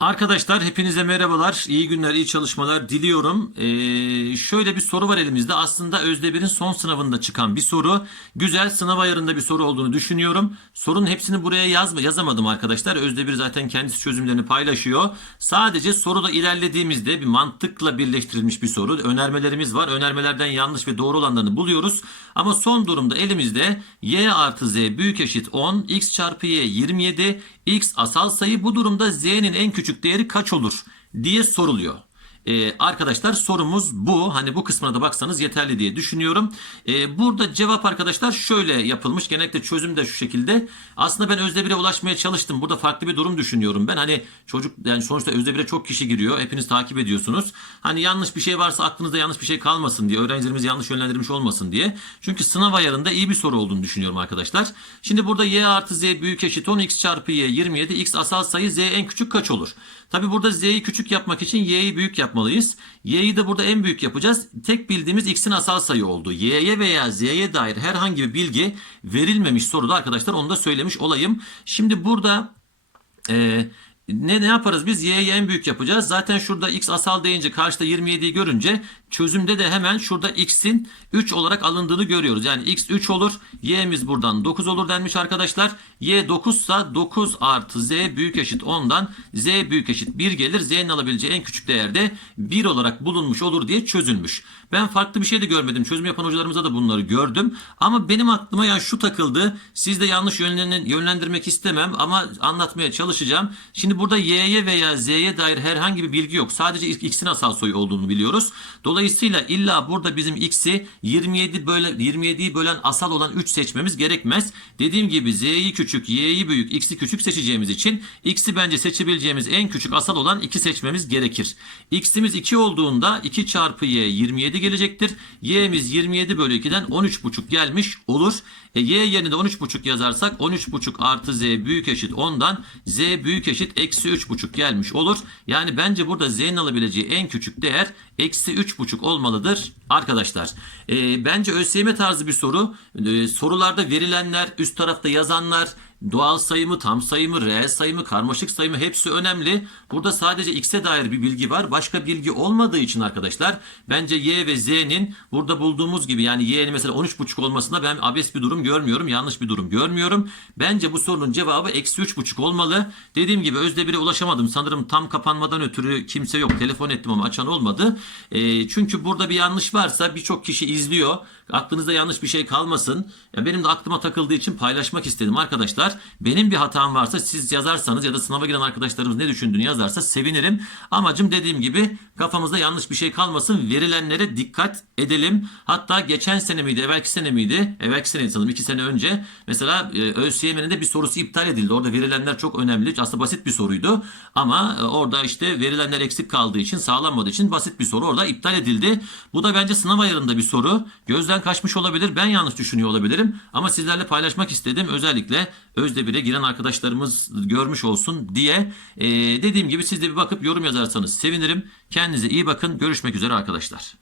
Arkadaşlar hepinize merhabalar. İyi günler, iyi çalışmalar diliyorum. Ee, şöyle bir soru var elimizde. Aslında Özdebir'in son sınavında çıkan bir soru. Güzel sınav ayarında bir soru olduğunu düşünüyorum. Sorunun hepsini buraya yazma, yazamadım arkadaşlar. Özdebir zaten kendisi çözümlerini paylaşıyor. Sadece soruda ilerlediğimizde bir mantıkla birleştirilmiş bir soru. Önermelerimiz var. Önermelerden yanlış ve doğru olanlarını buluyoruz. Ama son durumda elimizde y artı z büyük eşit 10, x çarpı y 27, x asal sayı bu durumda z'nin en küçük değeri kaç olur diye soruluyor. Ee, arkadaşlar sorumuz bu. Hani bu kısmına da baksanız yeterli diye düşünüyorum. Ee, burada cevap arkadaşlar şöyle yapılmış. Genellikle çözüm de şu şekilde. Aslında ben Özdebir'e ulaşmaya çalıştım. Burada farklı bir durum düşünüyorum ben. Hani çocuk yani sonuçta Özdebir'e çok kişi giriyor. Hepiniz takip ediyorsunuz. Hani yanlış bir şey varsa aklınızda yanlış bir şey kalmasın diye. Öğrencilerimiz yanlış yönlendirmiş olmasın diye. Çünkü sınav ayarında iyi bir soru olduğunu düşünüyorum arkadaşlar. Şimdi burada y artı z büyük eşit 10 x çarpı y 27 x asal sayı z en küçük kaç olur? Tabi burada z'yi küçük yapmak için y'yi büyük yapmalıyız. Y'yi de burada en büyük yapacağız. Tek bildiğimiz x'in asal sayı oldu. Y'ye veya z'ye dair herhangi bir bilgi verilmemiş soruda arkadaşlar onu da söylemiş olayım. Şimdi burada e, ne ne yaparız biz? Y'yi en büyük yapacağız. Zaten şurada x asal deyince karşıda 27'yi görünce çözümde de hemen şurada x'in 3 olarak alındığını görüyoruz. Yani x 3 olur. Y'miz buradan 9 olur denmiş arkadaşlar. Y 9 ise 9 artı z büyük eşit 10'dan z büyük eşit 1 gelir. Z'nin alabileceği en küçük değerde 1 olarak bulunmuş olur diye çözülmüş. Ben farklı bir şey de görmedim. Çözüm yapan hocalarımıza da bunları gördüm. Ama benim aklıma ya şu takıldı. Siz de yanlış yönlen- yönlendirmek istemem ama anlatmaya çalışacağım. Şimdi burada y'ye veya z'ye dair herhangi bir bilgi yok. Sadece x'in asal soyu olduğunu biliyoruz. Dolayısıyla illa burada bizim x'i 27 böyle 27'yi bölen asal olan 3 seçmemiz gerekmez. Dediğim gibi z'yi küçük, y'yi büyük, x'i küçük seçeceğimiz için x'i bence seçebileceğimiz en küçük asal olan 2 seçmemiz gerekir. x'imiz 2 olduğunda 2 çarpı y 27 gelecektir. y'miz 27 bölü 2'den 13,5 gelmiş olur. E, y yerine de 13,5 yazarsak 13,5 artı z büyük eşit 10'dan z büyük eşit eksi 3,5 gelmiş olur. Yani bence burada z'nin alabileceği en küçük değer eksi 3,5 olmalıdır arkadaşlar. E, bence ÖSYM tarzı bir soru. E, sorularda verilenler üst tarafta yazanlar Doğal sayı mı, tam sayı mı, reel sayı mı, karmaşık sayı mı hepsi önemli. Burada sadece x'e dair bir bilgi var. Başka bilgi olmadığı için arkadaşlar bence y ve z'nin burada bulduğumuz gibi yani y'nin mesela 13,5 olmasında ben abes bir durum görmüyorum. Yanlış bir durum görmüyorum. Bence bu sorunun cevabı eksi 3,5 olmalı. Dediğim gibi Özdebir'e ulaşamadım. Sanırım tam kapanmadan ötürü kimse yok. Telefon ettim ama açan olmadı. E, çünkü burada bir yanlış varsa birçok kişi izliyor. Aklınızda yanlış bir şey kalmasın. Ya benim de aklıma takıldığı için paylaşmak istedim arkadaşlar. Benim bir hatam varsa siz yazarsanız ya da sınava giren arkadaşlarımız ne düşündüğünü yazarsa sevinirim. Amacım dediğim gibi kafamızda yanlış bir şey kalmasın. Verilenlere dikkat edelim. Hatta geçen sene miydi, evvelki sene miydi? Evvelki seneydi sanırım iki sene önce. Mesela e, ÖSYM'nin de bir sorusu iptal edildi. Orada verilenler çok önemli. Aslında basit bir soruydu. Ama e, orada işte verilenler eksik kaldığı için, sağlanmadığı için basit bir soru orada iptal edildi. Bu da bence sınav ayarında bir soru. Gözden kaçmış olabilir. Ben yanlış düşünüyor olabilirim. Ama sizlerle paylaşmak istedim. Özellikle Özdebir'e giren arkadaşlarımız görmüş olsun diye. E, dediğim gibi siz de bir bakıp yorum yazarsanız sevinirim. Kendinize iyi bakın. Görüşmek üzere arkadaşlar.